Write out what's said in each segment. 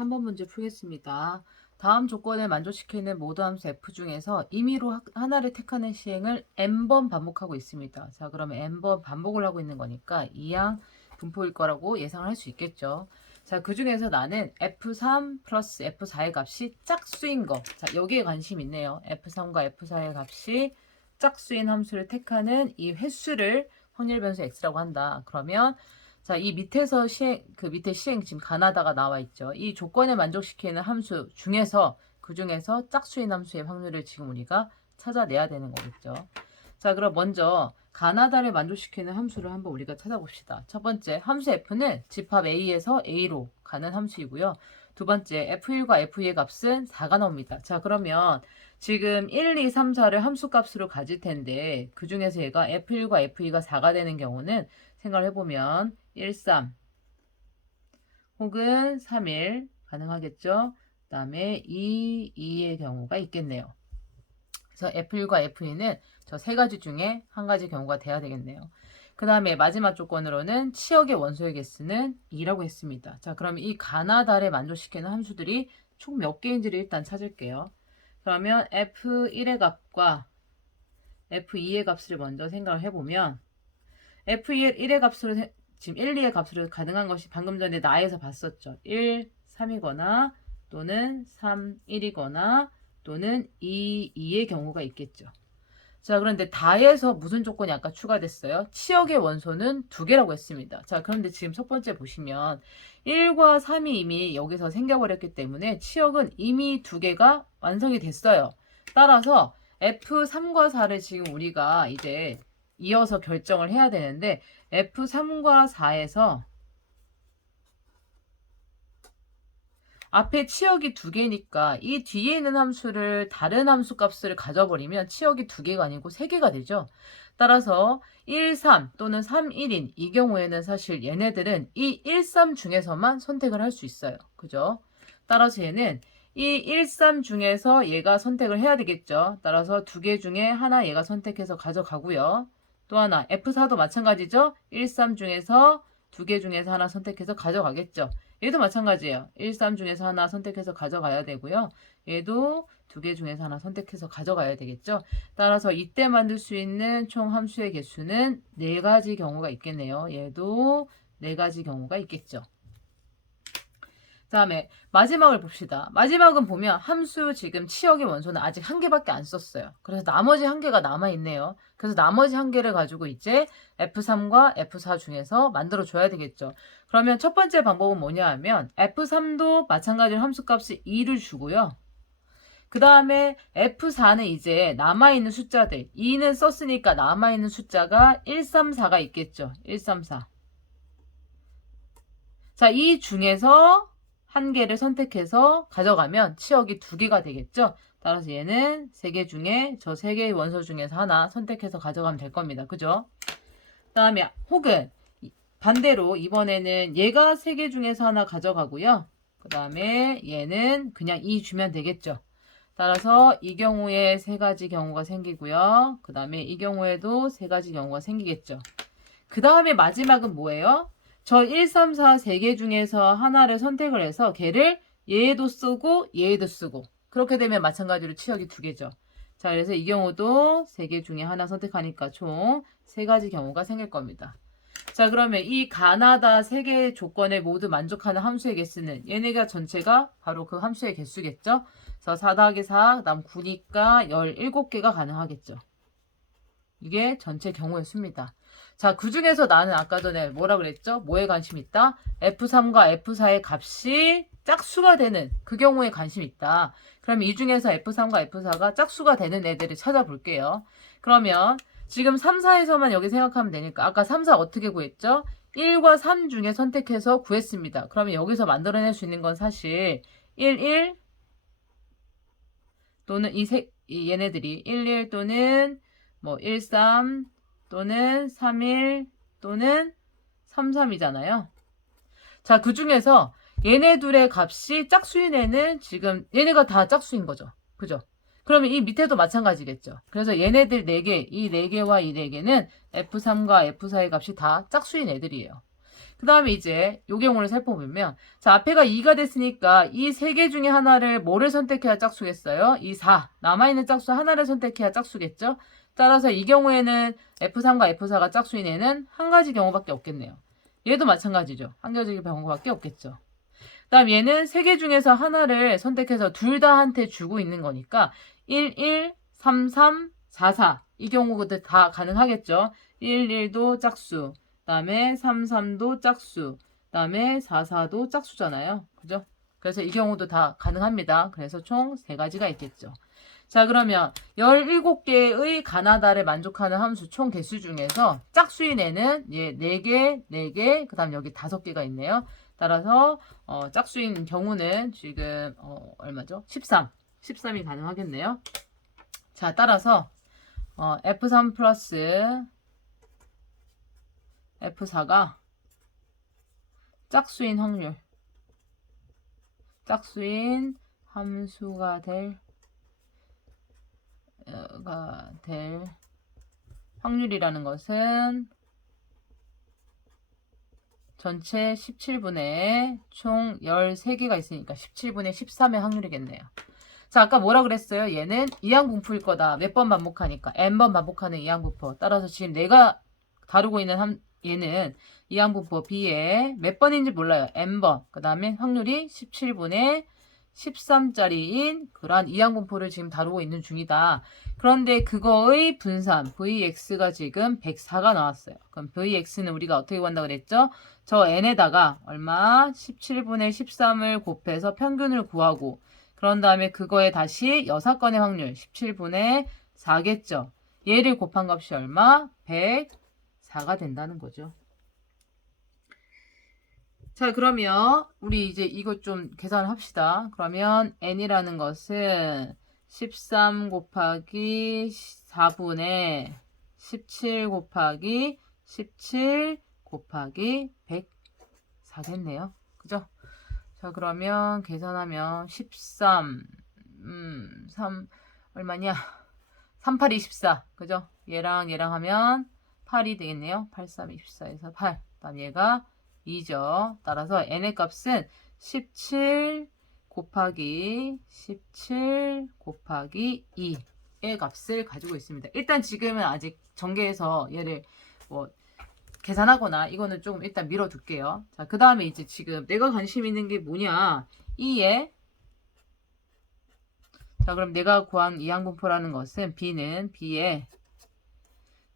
3번 문제 풀겠습니다. 다음 조건을 만족시키는 모든 함수 f 중에서 임의로 하나를 택하는 시행을 n번 반복하고 있습니다. 자, 그러면 n번 반복을 하고 있는 거니까 이항 분포일 거라고 예상을 할 수 있겠죠. 자, 그 중에서 나는 f3 플러스 f4의 값이 짝수인 거. 자, 여기에 관심 있네요. f3과 f4의 값이 짝수인 함수를 택하는 이 횟수를 확률 변수 x라고 한다. 그러면 자, 이 밑에서 그 밑에 시행 지금 가나다가 나와 있죠. 이 조건을 만족시키는 함수 중에서 그 중에서 짝수인 함수의 확률을 지금 우리가 찾아내야 되는 거겠죠. 자, 그럼 먼저 가나다를 만족시키는 함수를 한번 우리가 찾아봅시다. 첫 번째, 함수 f는 집합 a에서 a로 가는 함수이고요. 두 번째, f1과 f2의 값은 4가 나옵니다. 자, 그러면 지금 1, 2, 3, 4를 함수값으로 가질 텐데 그 중에서 얘가 f1과 f2가 4가 되는 경우는 생각을 해보면 1, 3 혹은 3, 1 가능하겠죠. 그 다음에 2, 2의 경우가 있겠네요. 그래서 F1과 F2는 저 세 가지 중에 한 가지 경우가 돼야 되겠네요. 그 다음에 마지막 조건으로는 치역의 원소의 개수는 2라고 했습니다. 자, 그럼 이 가나다를 만족시키는 함수들이 총 몇 개인지를 일단 찾을게요. 그러면 F1의 값과 F2의 값을 먼저 생각을 해보면 F1의 값으로 지금 1, 2의 값으로 가능한 것이 방금 전에 나에서 봤었죠. 1, 3이거나 또는 3, 1이거나 또는 2, 2의 경우가 있겠죠. 자, 그런데 다에서 무슨 조건이 아까 추가됐어요? 치역의 원소는 2개라고 했습니다. 자, 그런데 지금 첫 번째 보시면 1과 3이 이미 여기서 생겨버렸기 때문에 치역은 이미 2개가 완성이 됐어요. 따라서 F3과 4를 지금 우리가 이제 이어서 결정을 해야 되는데 F3과 4에서 앞에 치역이 2개니까 이 뒤에 있는 함수를 다른 함수 값을 가져버리면 치역이 2개가 아니고 3개가 되죠. 따라서 1, 3 또는 3, 1인 이 경우에는 사실 얘네들은 이 1, 3 중에서만 선택을 할 수 있어요. 그죠? 따라서 얘는 이 1, 3 중에서 얘가 선택을 해야 되겠죠. 따라서 2개 중에 하나 얘가 선택해서 가져가고요. 또 하나 F4도 마찬가지죠. 1, 3 중에서 2개 중에서 하나 선택해서 가져가겠죠. 얘도 마찬가지예요. 1, 3 중에서 하나 선택해서 가져가야 되고요. 얘도 2개 중에서 하나 선택해서 가져가야 되겠죠. 따라서 이때 만들 수 있는 총 함수의 개수는 4가지 경우가 있겠네요. 얘도 4가지 경우가 있겠죠. 다음에 마지막을 봅시다. 마지막은 보면 함수 지금 치역의 원소는 아직 1개밖에 안 썼어요. 그래서 나머지 1개가 남아있네요. 그래서 나머지 1개를 가지고 이제 F3과 F4 중에서 만들어줘야 되겠죠. 그러면 첫 번째 방법은 뭐냐 하면 F3도 마찬가지로 함수값을 2를 주고요. 그 다음에 F4는 이제 남아있는 숫자들 2는 썼으니까 남아있는 숫자가 1, 3, 4가 있겠죠. 1, 3, 4. 자, 이 중에서 한 개를 선택해서 가져가면 치역이 2개가 되겠죠. 따라서 얘는 3개 중에 저 3개의 원소 중에서 하나 선택해서 가져가면 될 겁니다. 그죠? 그 다음에 혹은 반대로 이번에는 얘가 3개 중에서 하나 가져가고요. 그 다음에 얘는 그냥 2 주면 되겠죠. 따라서 이 경우에 3가지 경우가 생기고요. 그 다음에 이 경우에도 3가지 경우가 생기겠죠. 그 다음에 마지막은 뭐예요? 저 1, 3, 4 3개 중에서 하나를 선택을 해서 걔를 얘에도 쓰고 얘에도 쓰고 그렇게 되면 마찬가지로 치역이 2개죠. 자, 그래서 이 경우도 3개 중에 하나 선택하니까 총 3가지 경우가 생길 겁니다. 자, 그러면 이 가나다 3개의 조건에 모두 만족하는 함수의 개수는 얘네가 전체가 바로 그 함수의 개수겠죠. 그래서 4 더하기 4, 그다음 9니까 17개가 가능하겠죠. 이게 전체 경우의 수입니다. 자, 그 중에서 나는 아까 전에 뭐라 그랬죠? 뭐에 관심 있다? F3과 F4의 값이 짝수가 되는 그 경우에 관심 있다. 그럼 이 중에서 F3과 F4가 짝수가 되는 애들을 찾아볼게요. 그러면 지금 3, 4에서만 여기 생각하면 되니까 아까 3, 4 어떻게 구했죠? 1과 3 중에 선택해서 구했습니다. 그러면 여기서 만들어낼 수 있는 건 사실 1, 1 또는 얘네들이 1, 1 또는 뭐 1, 3 또는 3, 1 또는 3, 3이잖아요. 자, 그 중에서 얘네 둘의 값이 짝수인 애는 지금 얘네가 다 짝수인 거죠. 그죠? 그러면 이 밑에도 마찬가지겠죠. 그래서 얘네들 4개, 이 4개와 이 4개는 F3과 F4의 값이 다 짝수인 애들이에요. 그 다음에 이제 요 경우를 살펴보면 자 앞에가 2가 됐으니까 이 세 개 중에 하나를 뭐를 선택해야 짝수겠어요? 이 4. 남아있는 짝수 하나를 선택해야 짝수겠죠? 따라서 이 경우에는 F3과 F4가 짝수인 애는 한 가지 경우밖에 없겠네요. 얘도 마찬가지죠. 한 가지 경우밖에 없겠죠. 그 다음 얘는 세 개 중에서 하나를 선택해서 둘 다 한테 주고 있는 거니까 1, 1, 3, 3, 4, 4 이 경우도 다 가능하겠죠. 1, 1도 짝수, 그 다음에 3, 3도 짝수, 그 다음에 4, 4도 짝수잖아요. 그죠? 그래서 이 경우도 다 가능합니다. 그래서 총 3가지가 있겠죠. 자 그러면 17개의 가나다를 만족하는 함수 총 개수 중에서 짝수인 애는 4개, 4개, 그 다음 여기 5개가 있네요. 따라서 짝수인 경우는 지금 얼마죠? 13. 13이 가능하겠네요. 자 따라서 F3 플러스 F4가 짝수인 확률, 짝수인 함수가 될 확률이라는 것은 전체 17분의 총 13개가 있으니까 17분의 13의 확률이겠네요. 자, 아까 뭐라 그랬어요? 얘는 이항분포일 거다. 몇 번 반복하니까. n번 반복하는 이항분포. 따라서 지금 내가 다루고 있는 얘는 이항분포 B에 몇 번인지 몰라요. n번. 그 다음에 확률이 17분의 13짜리인 그러한 이항분포를 지금 다루고 있는 중이다. 그런데 그거의 분산 Vx가 지금 104가 나왔어요. 그럼 Vx는 우리가 어떻게 구한다고 그랬죠? 저 n에다가 얼마? 17분의 13을 곱해서 평균을 구하고 그런 다음에 그거에 다시 6건의 확률 17분의 4겠죠. 얘를 곱한 값이 얼마? 104가 된다는 거죠. 자 그러면 우리 이제 이것 좀 계산을 합시다. 그러면 n이라는 것은 13 곱하기 4분의 17 곱하기 17 곱하기 104겠네요. 그죠? 자 그러면 계산하면 13 3 얼마냐? 38, 24 그죠? 얘랑 하면 8이 되겠네요. 8, 3, 24에서 8 그다음 얘가 2죠. 따라서 n의 값은 17 곱하기 2의 값을 가지고 있습니다. 일단 지금은 아직 전개해서 얘를 뭐 계산하거나 이거는 조금 일단 밀어둘게요. 자, 그 다음에 이제 지금 내가 관심 있는 게 뭐냐? 2에 자, 그럼 내가 구한 이항분포라는 것은 B는 B에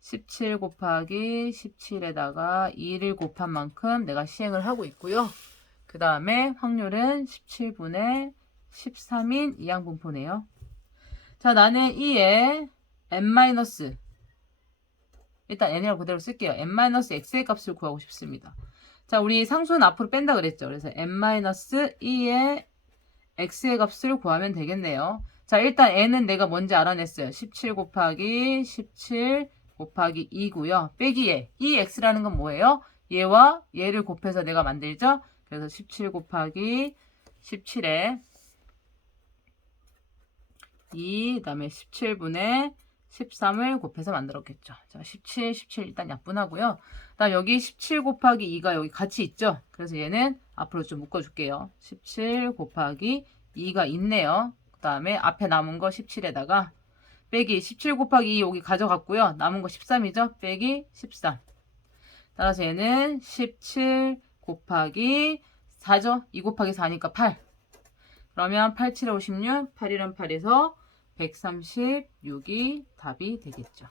17 곱하기 17에다가 2를 곱한 만큼 내가 시행을 하고 있고요. 그 다음에 확률은 17분의 13인 이항분포네요. 자, 나는 2에 n- 일단 n이라고 그대로 쓸게요. n-x의 값을 구하고 싶습니다. 자, 우리 상수는 앞으로 뺀다 그랬죠. 그래서 n-2의 x의 값을 구하면 되겠네요. 자, 일단 n은 내가 뭔지 알아냈어요. 17 곱하기 17 곱하기 2고요. 빼기에 이 x라는 건 뭐예요? 얘와 얘를 곱해서 내가 만들죠. 그래서 17 곱하기 17에 2, 그 다음에 17분의 13을 곱해서 만들었겠죠. 자, 17 일단 약분하고요. 그다음 여기 17 곱하기 2가 여기 같이 있죠. 그래서 얘는 앞으로 좀 묶어줄게요. 17 곱하기 2가 있네요. 그 다음에 앞에 남은 거 17에다가 빼기 17 곱하기 2 여기 가져갔고요. 남은 거 13이죠. 빼기 13. 따라서 얘는 17 곱하기 4죠. 2 곱하기 4니까 8. 그러면 8, 7에 56, 8이란 8에서 136이 답이 되겠죠.